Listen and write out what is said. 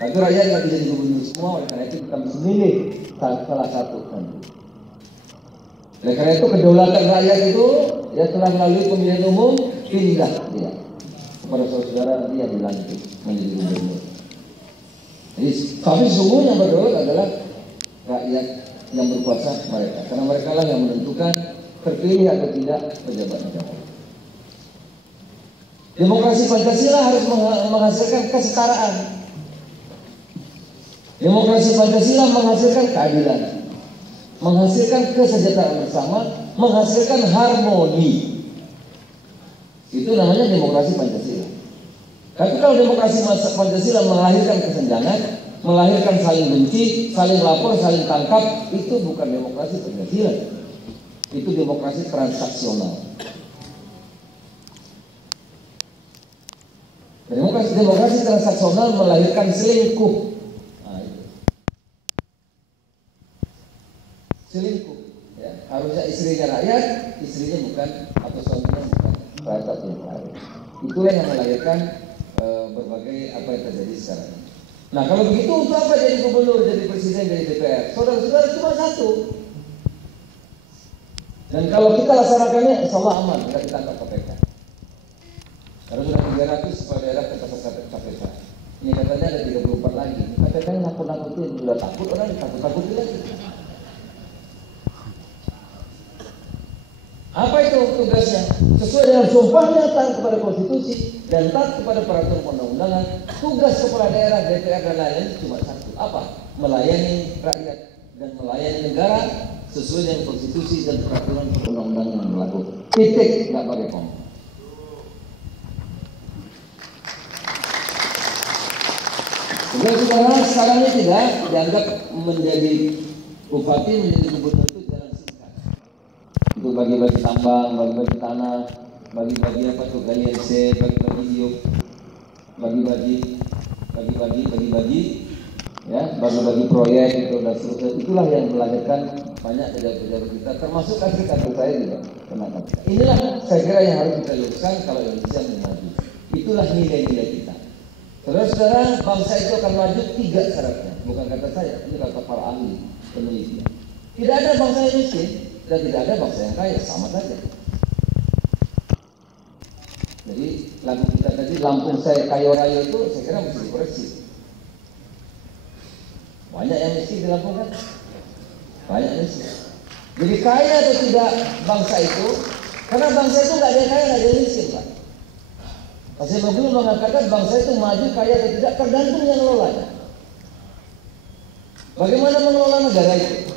Tapi rakyat nggak bisa jadi gubernur semua, oleh karena itu kita mesti milih salah satu nanti. Oleh karena itu kedaulatan rakyat itu ya setelah melalui pemilihan umum pindah dia kepada saudara nanti yang dilantik menjadi gubernur. Jadi tapi sesungguhnya yang berdaulat adalah rakyat yang berkuasa mereka, karena mereka lah yang menentukan terpilih atau tidak pejabat-pejabat. Demokrasi Pancasila harus menghasilkan kesetaraan. Demokrasi Pancasila menghasilkan keadilan, menghasilkan kesejahteraan bersama, menghasilkan harmoni. Itu namanya demokrasi Pancasila. Tapi kalau demokrasi Pancasila melahirkan kesenjangan, melahirkan saling benci, saling lapor, saling tangkap, itu bukan demokrasi Pancasila. Itu demokrasi transaksional. Demokrasi transaksional melahirkan selingkuh. Nah, itu. Selingkuh. Ya. Harusnya istrinya rakyat, istrinya bukan, atau suaminya bukan rakyat yang rakyat. Itulah yang melahirkan berbagai apa yang terjadi sekarang. Nah kalau begitu untuk apa jadi gubernur, jadi presiden, jadi DPR? Saudara-saudara cuma satu. Dan kalau kita laksanakannya, insya Allah aman, kita ditangkap KPK. Karena sudah 300 kepala daerah ketangkap KPK. Ini katanya ada 34 lagi. KPK yang nakut-nakutin, sudah takut orang ditakut-takutin lagi. Apa itu tugasnya? Sesuai dengan sumpahnya taat kepada konstitusi dan taat kepada peraturan undang-undangan. Tugas kepala daerah, DPR dan lain-lain cuma satu. Apa? Melayani rakyat dan melayani negara sesuai dengan konstitusi dan peraturan undang-undangan yang berlaku. Titik, nggak pakai koma. Saudara, sekarang ini tidak dianggap menjadi bupati, menjadi gubernur itu jalan singkat. Itu bagi-bagi tambang, bagi-bagi tanah, bagi-bagi apa tuh galian C, bagi-bagi iup, bagi-bagi, ya, bagi-bagi proyek itu dan seterusnya. Itulah yang melahirkan banyak pejabat-pejabat kita, termasuk kader saya juga kena KPK. Inilah saya kira yang harus kita luruskan kalau Indonesia maju. Itulah nilai-nilai kita. Saudara-saudara, bangsa itu akan maju 3 syaratnya. Bukan kata saya, ini kata para ahli peneliti. Tidak ada bangsa yang miskin dan tidak ada bangsa yang kaya, sama saja. Jadi lagu kita tadi, Lampung saya kayo raya itu saya kira mesti dikoreksi. Banyak yang miskin di Lampung kan? Banyak yang miskin. Jadi kaya atau tidak bangsa itu? Karena bangsa itu nggak ada yang kaya, nggak ada yang miskin, Pak. Pasien Mobil mengatakan bangsa itu maju kaya atau tidak tergantung yang ngelolanya. Bagaimana mengelola negara itu?